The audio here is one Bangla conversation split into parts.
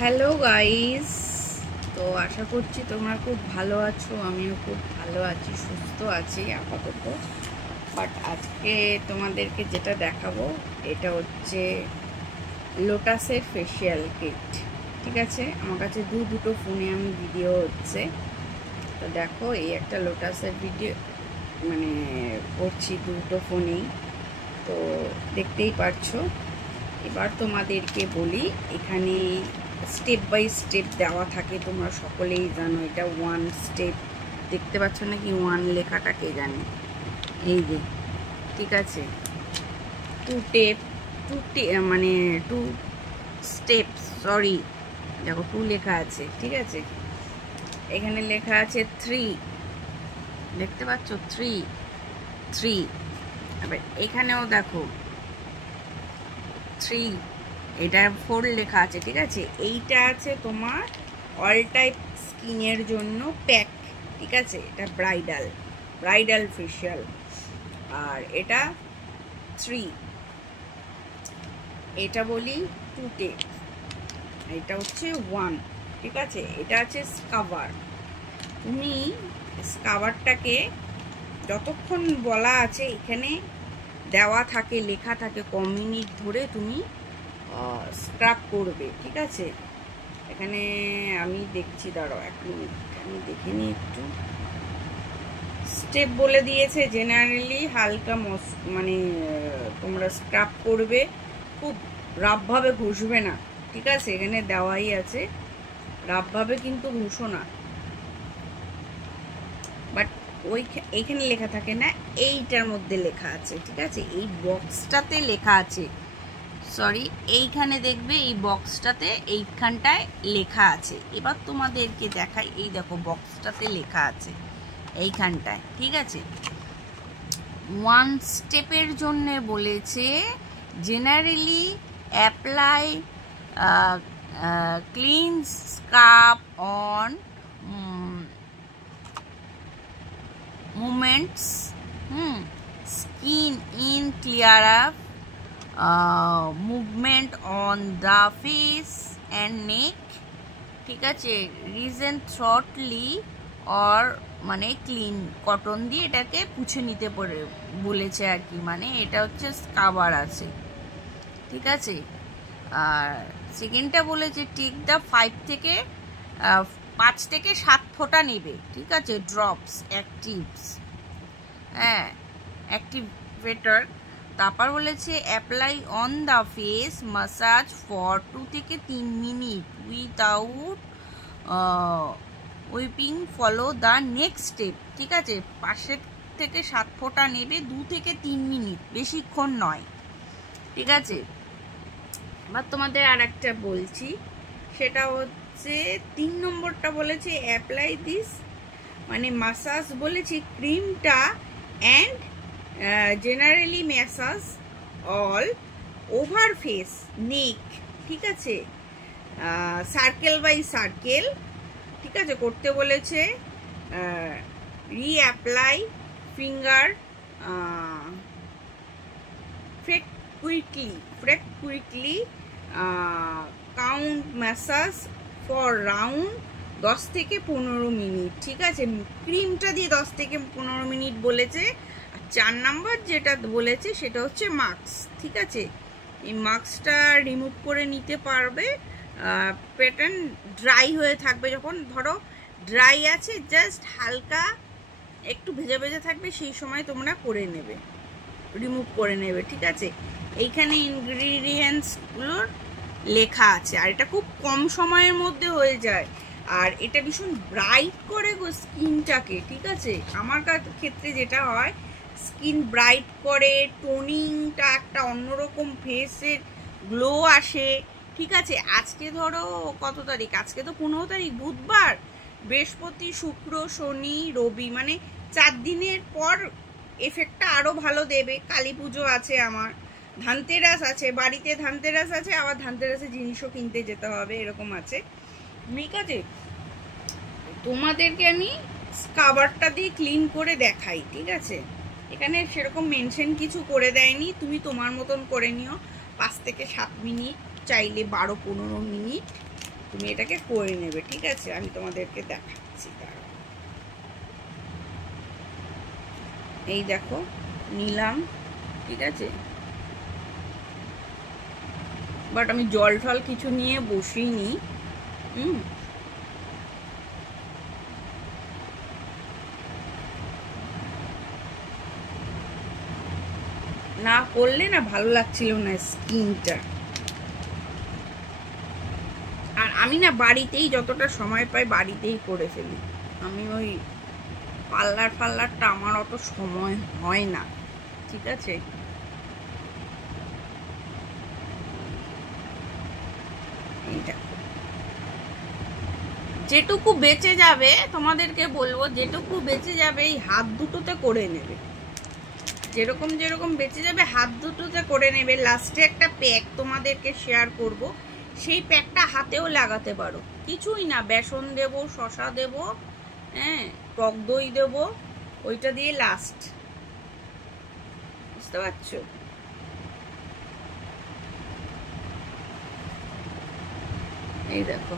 হ্যালো গাইস, তো আশা করছি তোমরা খুব ভালো আছো। আমিও খুব ভালো আছি, সুস্থ আছি আপাতত। বাট আজকে তোমাদেরকে যেটা দেখাবো এটা হচ্ছে লোটাসের ফেসিয়াল কিট। ঠিক আছে, আমার কাছে দুটো ফোনে আমি ভিডিও হচ্ছে। তো দেখো, এই একটা লোটাসের ভিডিও মানে করছি দুটো ফোনেই, তো দেখতেই পারছো। এবার তোমাদেরকে বলি, এখানে স্টেপ বাই স্টেপ দেওয়া থাকে, তোমরা সকলেই জানো। এটা ওয়ান স্টেপ, দেখতে পাচ্ছ নাকি ওয়ান লেখাটাকে জানি, এই যে, ঠিক আছে। মানে টু স্টেপ, সরি, দেখো টু লেখা আছে, ঠিক আছে। এখানে লেখা আছে 3, দেখতে পাচ্ছ, 3। আবার এখানেও দেখো 3, এটা 4 লেখা আছে, ঠিক আছে। এইটা আছে তোমার অল টাইপ স্কিনের জন্য প্যাক, ঠিক আছে। এটা ব্রাইডাল ফেশিয়াল। আর এটা 3, এটা বলি 2 টেপ, এটা হচ্ছে 1, ঠিক আছে। এটা আছে স্কাবার। তুমি স্কাবারটাকে যতক্ষণ বলা আছে এখানে দেওয়া থাকে, লেখা থাকে, কম মিনিট ধরে তুমি স্ক্রাব করবে, ঠিক আছে। এখানে আমি দেখছি, দাঁড়াও 1 মিনিট, আমি দেখে নিই একটু। স্টেপ বলে দিয়েছে, জেনারেলি হালকা মানে তোমরা স্ক্রাব করবে, খুব রাফভাবে ঘষবে না, ঠিক আছে। এখানে দেওয়াই আছে, রাফভাবে কিন্তু ঘষো না। বাট এইখানে লেখা থাকে না, এইটার মধ্যে লেখা আছে, ঠিক আছে। এই বক্সটাতে লেখা আছে, সরি, এইখানে দেখবে এই বক্সটাতে, এইখানটায় লেখা আছে। এবার তোমাদেরকে দেখাই, এই দেখো বক্সটাতে লেখা আছে এইখানটায়, ঠিক আছে। 1 স্টেপের জন্য বলেছে generally apply clean scrub on movements skin in clear up movement on the face and neck, ঠিক আছে। রিজন থ্রটলি অর মানে ক্লিন কটন দিয়ে এটাকে পুছে নিতে বলেছে আর কি, মানে এটা হচ্ছে স্কাবার আছে, ঠিক আছে। আর সেকেন্ডটা বলেছে টেক দা 5 থেকে 7 ফোঁটা নেবে, ঠিক আছে, ড্রপস অ্যাক্টিভেটর। তারপর বলেছে apply on the face massage for 2 থেকে 3 minute without wiping, follow the next step, ঠিক আছে। 5 থেকে 7 ফোঁটা নেবে, 2 থেকে 3 মিনিট, বেশিক্ষণ নয়, ঠিক আছে। এবার তোমাদের আর একটা বলছি, সেটা হচ্ছে 3 নম্বরটা বলেছে অ্যাপ্লাই দিস, মানে মাসাজ বলেছি ক্রিমটা and generally massage all over face neck, ঠিক আছে। সার্কেল বাই সার্কেল, ঠিক আছে, করতে বলেছে। Reapply finger quickly count massage for round 10 থেকে 15 মিনিট, ঠিক আছে। ক্রিমটা দিয়ে 10 থেকে 15 মিনিট বলেছে। আর 4 নাম্বার যেটা বলেছে সেটা হচ্ছে মাস্ক, ঠিক আছে। এই মাস্কটা রিমুভ করে নিতে পারবে, প্যাটার্ন ড্রাই হয়ে থাকবে, যখন ধরো ড্রাই আছে, জাস্ট হালকা একটু ভেজা ভেজা থাকবে, সেই সময় তোমরা করে নেবে, রিমুভ করে নেবে, ঠিক আছে। এইখানে ইনগ্রিডিয়েন্টসগুলোর লেখা আছে, আর এটা খুব কম সময়ের মধ্যে হয়ে যায়। আর এটা ভীষণ ব্রাইট করে গো স্কিনটাকে, ঠিক আছে। আমার ক্ষেত্রে যেটা হয়, স্কিন ব্রাইট করে, টোনিংটা একটা অন্যরকম ফেসের গ্লো আসে, ঠিক আছে। আজকে ধরো কত তারিখ, আজকে তো 15 তারিখ, বুধবার, বৃহস্পতি, শুক্র, শনি, রবি, মানে 4 দিনের পর এফেক্টটা আরও ভালো দেবে। কালী পুজো আছে, আমার ধানতেরাস আছে, বাড়িতে ধানতেরাস আছে, আবার ধানতেরাসে জিনিসও কিনতে যেতে হবে, এরকম আছে, ঠিক আছে। তোমাদেরকে আমি স্কাবারটা দিয়ে ক্লিন করে দেখাই, ঠিক আছে। এখানে সেরকম মেনশন কিছু করে দেয়নি, তুমি তোমার মতন করে নিও। 5 থেকে 7 মিনিট, চাইলে 12-15 মিনিট, তুমি এটাকে করে নেবে, ঠিক আছে? আমি তোমাদেরকে দেখাচ্ছি। এই দেখো নিলাম, ঠিক আছে? বাট আমি জল টল কিছু নিয়ে বসিনি। না করলে না ভালো লাগছিল না স্কিনটা। আর আমি না বাড়িতেই যতটা সময় পাই বাড়িতেই করে ফেলি। আমি ওই পার্লারটা আমার অত সময় হয় না, ঠিক আছে? এইটা যেটুকু বেঁচে যাবে তোমাদেরকে বলবো, যেটুকু বেঁচে যাবে এই হাত দুটোতে করে নেবে। যেরকম যেরকম বেঁচে যাবে হাত দুটোতে করে নেবে। লাস্টে একটা প্যাক তোমাদেরকে শেয়ার করব, সেই প্যাকটা হাতেও লাগাতে পারো। কিছুই না, বেসন দেবো, শসা দেবো, হ্যাঁ, টক দই দেবো, ওইটা দিয়ে লাস্ট, বুঝতে পারছো? এই দেখো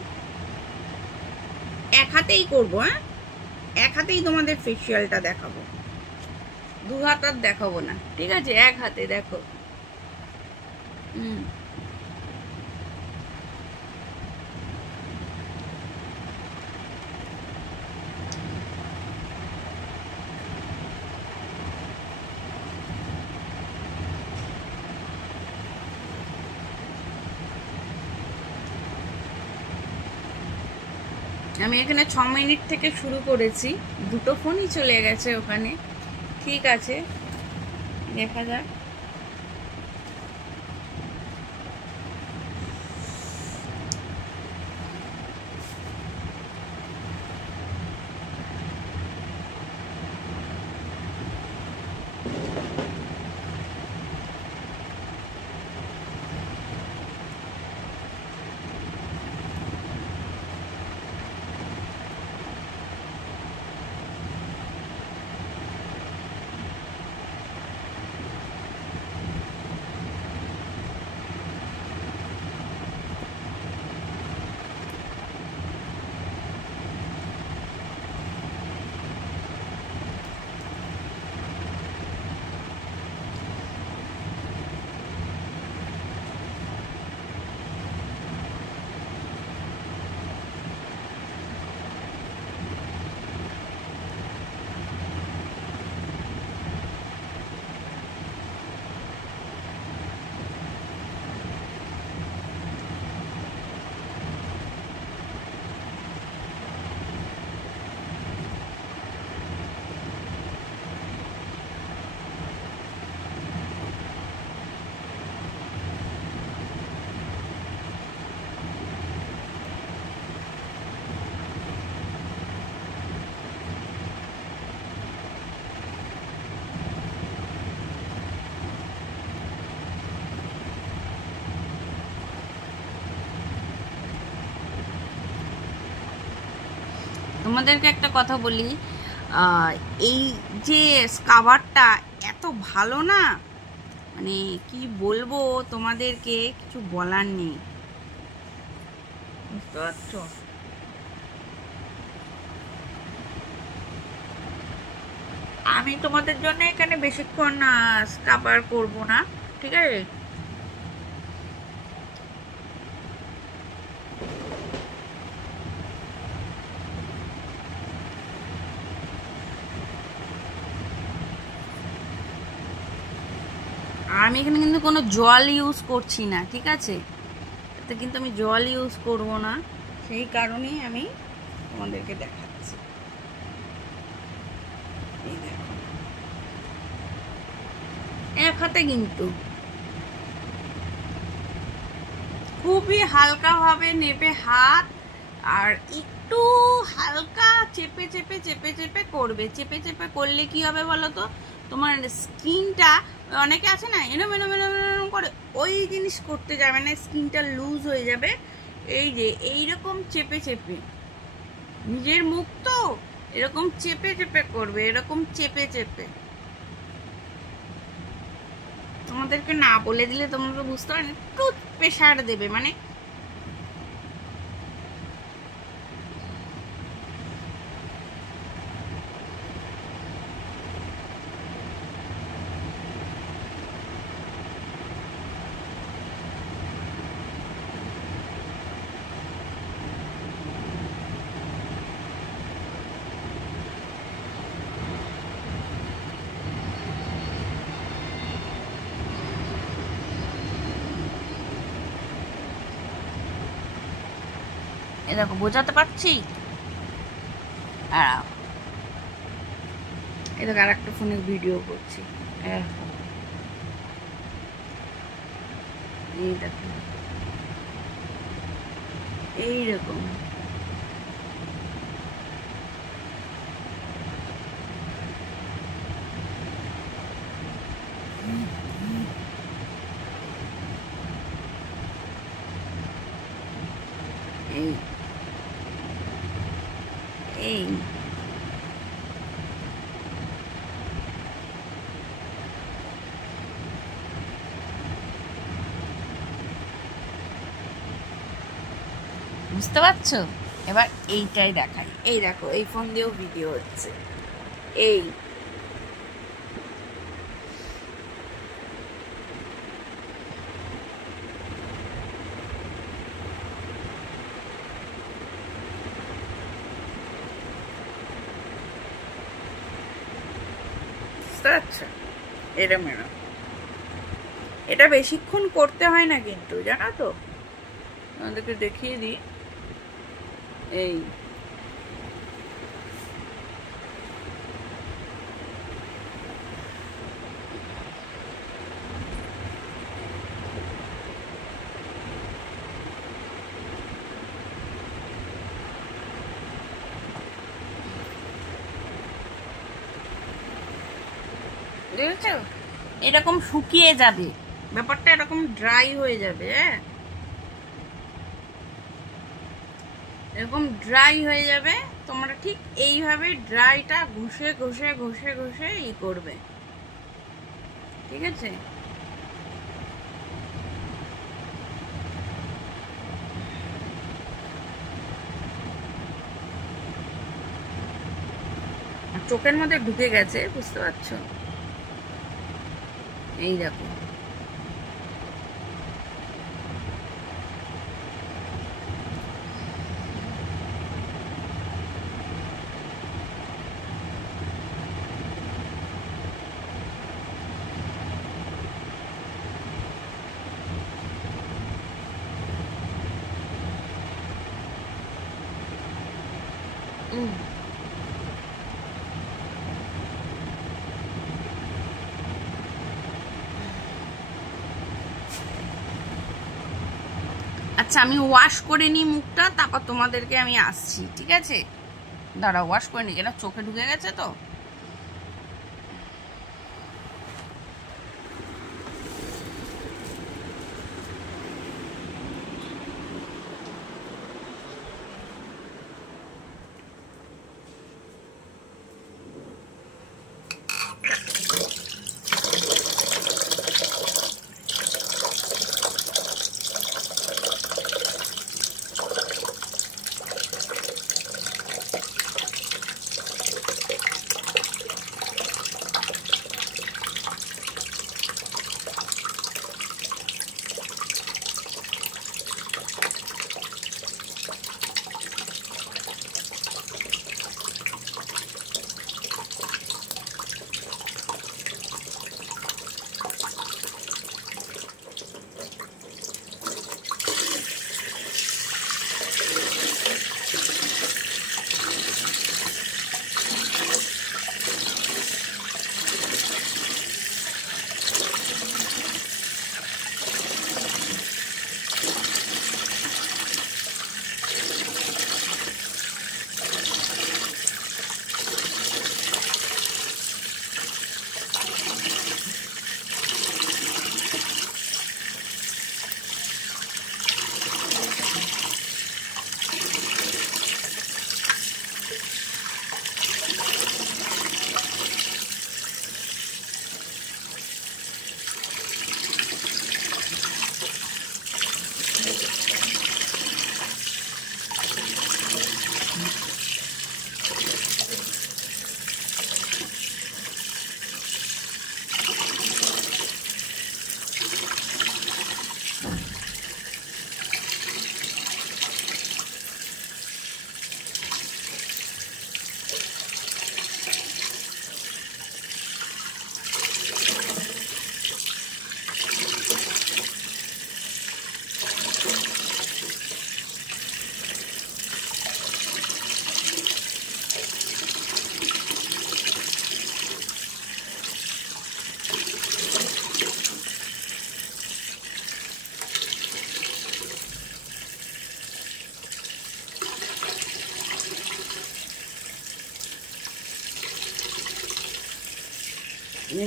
এক হাতেই করবো, হ্যাঁ, এক হাতেই তোমাদের ফেসিয়ালটা দেখাবো, দু হাত আর দেখাবো না, ঠিক আছে? এক হাতে দেখো। আমি এখানে 6 মিনিট থেকে শুরু করেছি, দুটো ফোনই চলে গেছে ওখানে, ঠিক আছে? দেখা যাক। তোমাদেরকে একটা কথা বলি, এই যে স্কাবারটা এত ভালো না, মানে কি বলবো তোমাদেরকে, কিছু বলার নেই, বুঝতে পারছো? আমি তোমাদের জন্য এখানে বেশিক্ষণ স্কাবার করব না, ঠিক আছে? আমি এখানে কিন্তু কোনো জল ইউজ করছি না, ঠিক আছে? এতে কিন্তু আমি জল ইউজ করব না, সেই কারণেই আমি তোমাদেরকে দেখাচ্ছি। এই দেখো এক হাতে, কিন্তু খুবই হালকা ভাবে নেবে হাত, আর একটু হালকা চেপে চেপে চেপে চেপে করবে। চেপে চেপে করলে কি হবে বলো তো, তোমার স্কিনটা, অনেকে আছে না এরম এরম এরম এরম করে, ওই জিনিস করতে যাবে না, স্কিনটা লুজ হয়ে যাবে। এই যে এইরকম চেপে চেপে, নিজের মুখ তো এরকম চেপে চেপে করবে, এরকম চেপে চেপে। তোমাদেরকে না বলে দিলে তোমরা বুঝতে পারো না, একটু প্রেশার দেবে, মানে এ দেখো বোঝাতে পারছি। আর এই দেখো আর একটা ফোনে ভিডিও করছি, এই দেখো এইরকম। এই এই বুঝতে পারছো? এবার এইটাই দেখাই, এই দেখো এই ফোন দিয়েও ভিডিও হচ্ছে। এই বুঝতে পারছো? এরম এরম, এটা বেশিক্ষণ করতে হয় না কিন্তু, জানো তো, আমাদেরকে দেখিয়ে দিই। এই দেখেছো, এরকম শুকিয়ে যাবে, ব্যাপারটা এরকম ড্রাই হয়ে যাবে। হ্যাঁ, এরকম ড্রাই হয়ে যাবে। তোমরা ঠিক এইভাবে ড্রাইটা ঘষে ঘষে ঘষে ঘষে ই করবে, ঠিক আছে? চোখের মধ্যে ঢুকে গেছে, বুঝতে পারছো? এই দেখো আচ্ছা, আমি ওয়াশ করে নিই মুখটা, তারপর তোমাদেরকে আমি আসছি, ঠিক আছে? দাঁড়া, ওয়াশ করে নিই, এটা চোখে ঢুকে গেছে তো।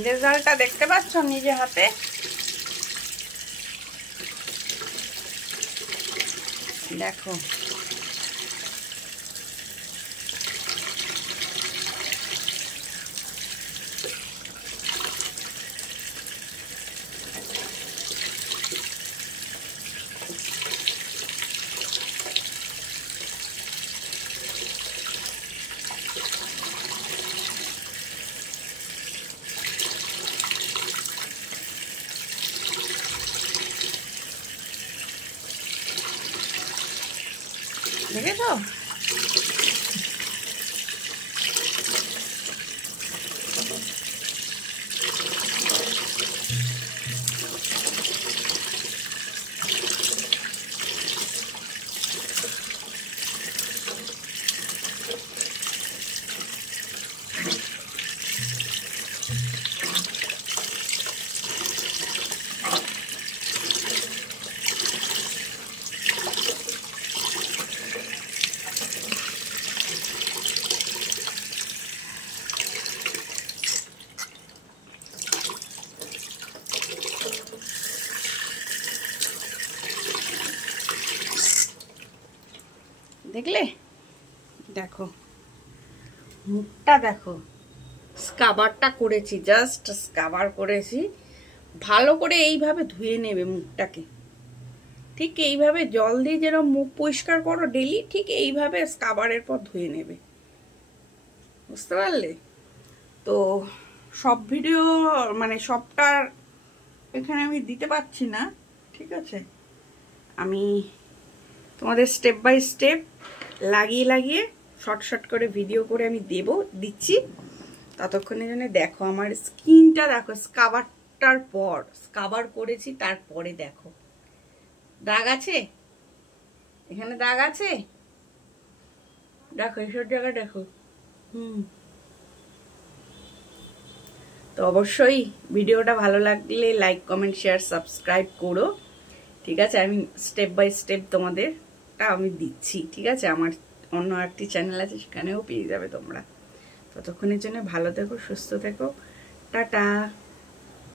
রেজাল্টটা দেখতে পাচ্ছ নিজে হাতে। দেখো দেখেছো? দেখলে? দেখো মুখটা দেখো, স্কাবারটা করেছি, জাস্ট স্কাবার করেছি। ভালো করে এইভাবে ধুয়ে নেবে মুখটাকে, ঠিক এইভাবে জল দিয়ে যেরকম মুখ পরিষ্কার করো ডেলি, ঠিক এইভাবে স্কাবারের পর ধুয়ে নেবে, বুঝতে পারলে? তো সব ভিডিও মানে সবটা এখানে আমি দিতে পারছি না, ঠিক আছে? আমি তোমাদের স্টেপ বাই স্টেপ লাগিয়ে লাগিয়ে শর্ট শর্ট করে ভিডিও করে আমি দিচ্ছি। ততক্ষণের জন্য দেখো আমার স্কিনটা দেখো, স্কাবারটার পর, স্কাবার করেছি তারপরে দেখো দাগ আছে, এখানে দাগ আছে, দেখো এসব জায়গা দেখো। তো অবশ্যই ভিডিওটা ভালো লাগলে লাইক কমেন্ট শেয়ার সাবস্ক্রাইব করো, ঠিক আছে? আমি স্টেপ বাই স্টেপ তোমাদেরটা আমি দিচ্ছি, ঠিক আছে? আমার অন্য একটি চ্যানেল আছে, সেখানেও পেয়ে যাবে তোমরা। ততক্ষণের জন্য ভালো থেকো, সুস্থ থেকো, টাটা।